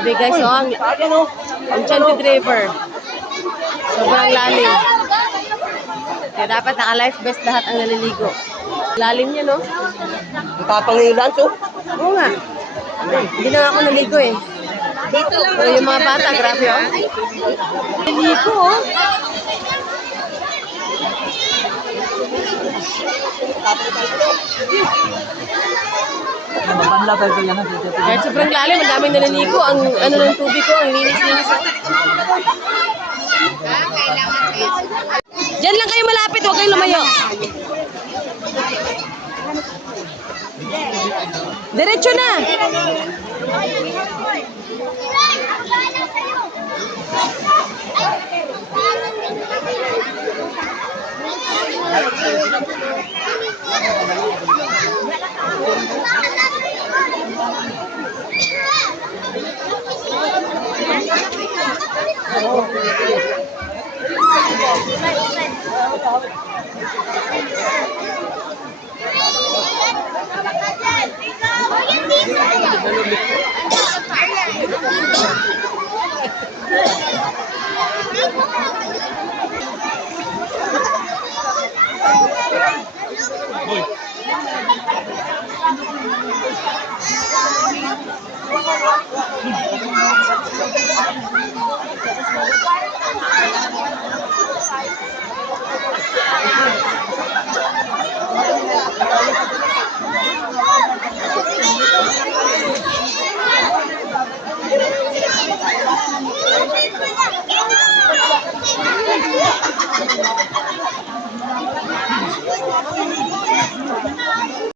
Grabe guys, oh, ang Chanted River. Sobrang lalim. Kaya dapat naka-life vest lahat ang naliligo. Lalim niya, no? Tapangilan, so? Oo nga. Hindi na ako naligo eh. Pero yung mga bata, grabe, oh. Naligo, oh. Kahit sobrang lalim, ang daming naliligo. Ang ano ng tubig ko, ang linis-linis. Diyan lang kayo malapit, huwag kayong lumayo. Diretso na.